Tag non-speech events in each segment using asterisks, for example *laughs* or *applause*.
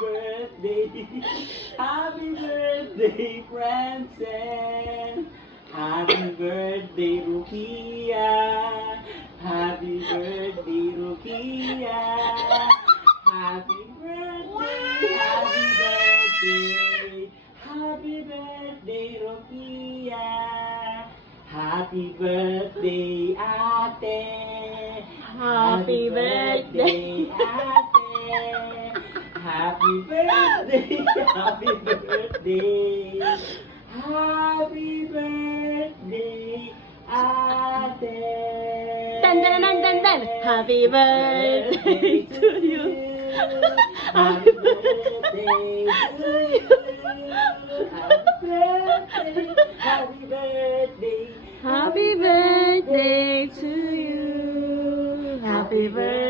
birthday, *laughs* happy birthday, princess. Happy birthday, Rukia. Happy birthday, Rukia. Happy birthday, happy birthday, happy birthday, Rukia. Happy birthday, ate. Happy birthday. ate. Happy birthday, happy birthday. Happy birthday, ate. Dan dan dan dan dan. Happy birthday to you. Happy birthday to you. Happy birthday. Happy birthday to you. Happy birthday,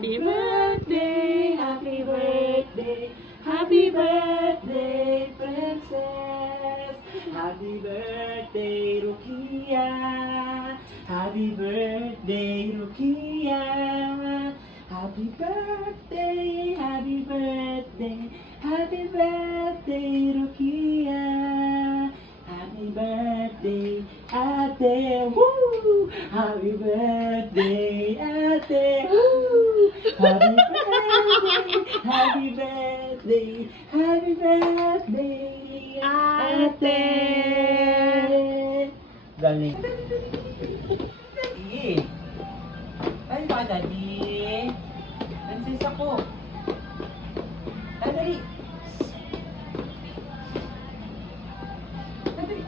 Happy birthday, happy birthday, happy birthday, princess. Happy birthday, Rukia. Happy birthday, Rukia. Happy birthday, happy birthday, happy birthday, Rukia. Happy birthday, Ate. Woo! Happy birthday, Ate. Woo! Happy birthday, happy birthday, happy birthday, Ate. Galing. Daddy. Ay, ba, Daddy? Princess ako. Daddy. Daddy.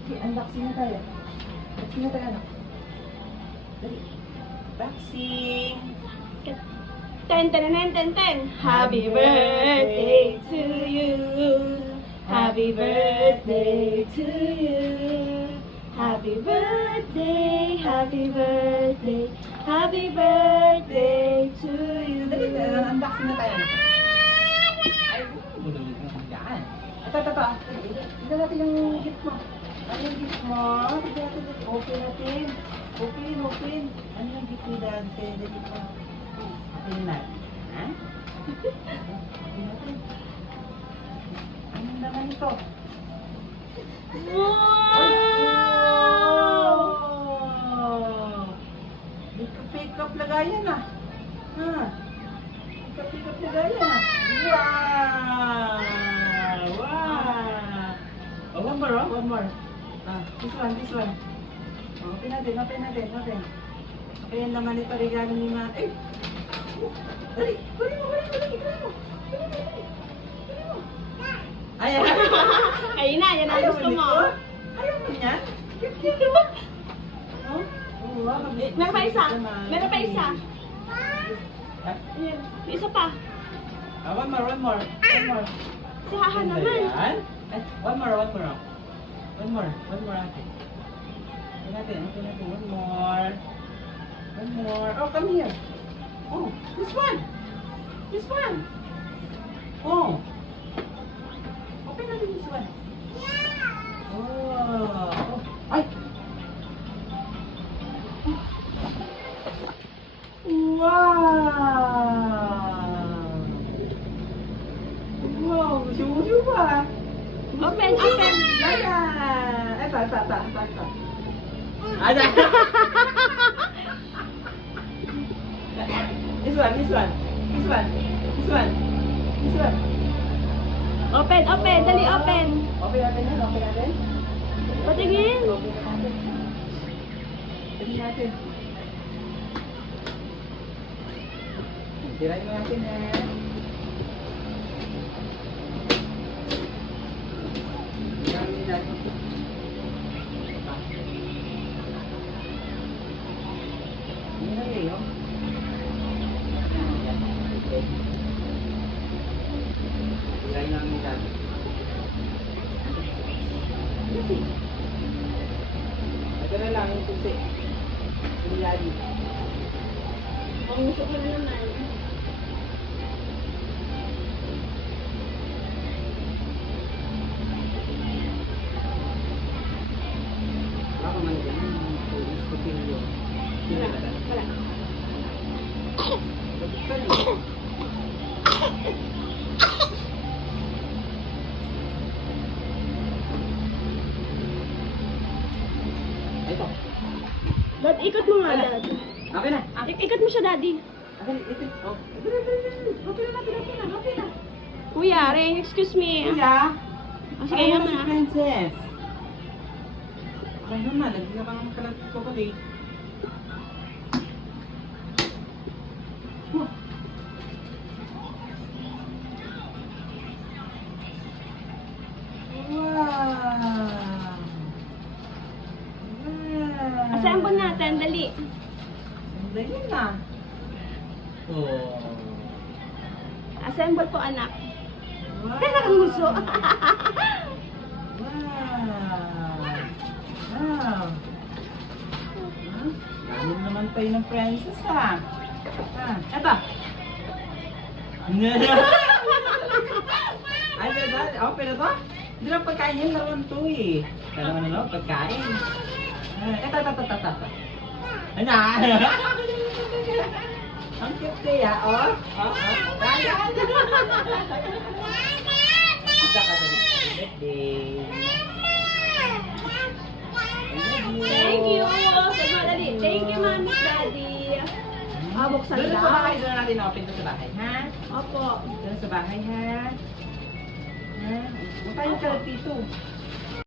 Okay, unboxing na tayo. Unboxing na tayo, anak. Dali. Unboxing. Ten ten ten ten ten. Happy birthday to you. Happy birthday to you. Happy birthday, happy birthday, happy birthday to you. Dali, unboxing na tayo. Ay, budulog na kang daan. Ito, ito, ito. Tignan natin yung gift mo. Ano yung gift mo? Open natin. Open, open. Ano yung gift ni Dante? Dali pa. Open natin. Ha? Open natin. Anong naman ito? Wow! Pick-up, pick-up lagayan ah. Ha? Pick-up, pick-up lagayan ah. Wow! This one, this one. Oh, open natin, open natin, open. Okay, yan naman ito regalo ni Ma. Eh! Dali! Kunin mo, kunin mo, dali, kunin mo. Kunin mo, dali. Kunin mo. Ayan. *laughs* Ayun na, yan ang Ayaw gusto mo. nito? Ayaw mo niyan? Cute, cute, di ba? Oh, oh, wow, mabait. Meron pa isa. naman. Meron pa isa. Ah, Ayan, may isa pa. Ah, one more, one more, one more. Si Haha naman. Ay, one more, one more. One more, one more ate. Open natin, open natin. One more. One more. Oh, come here. Oh, this one. This one. Oh. Open natin this one. Oh. oh. Ay! Wow! Wow, suyo ba? Open, open. Lala! Pa, pa, pa, pa, pa. Ada. *laughs* this one, this one. This one. This one. This one. Open, open. Dali, open. Open natin yan, open natin. Patingin. Open natin. Open natin. Tirayin natin yan. Ito na lang yung susi. Ang gusto ko na naman. Dad, ikot mo nga. Dad. Okay na. Ik- ikot mo siya, Daddy. okay, ito. Oh. Okay na okay na, okay na. Kuya, Ray, excuse me. Kuya? Oh, sige, yun na. Princess? Okay naman, nagkakang ka ng chocolate. Na. Oh. Assemble po, anak. Wow! *laughs* Ang gusto. Wow! Wow! Huh? Dami naman tayo ng princess ha. Ah, eto. *laughs* Ay, diba? Oh, pero to? Hindi lang pagkain yan, laruan to eh. Dalawa na lang, pagkain. Ah, eto, eto, eto, eto, eto. Ano? *laughs* Ang cute kaya, oh. Oh, oh. Kaya. Kita ka sa birthday. Thank you. Sige, dali. Thank you, Mami, Daddy. Ah, buksan Doon sa bahay, doon natin open to sa bahay, ha? Opo. Doon sa bahay, ha? Ha? Huwag tayong kalat dito.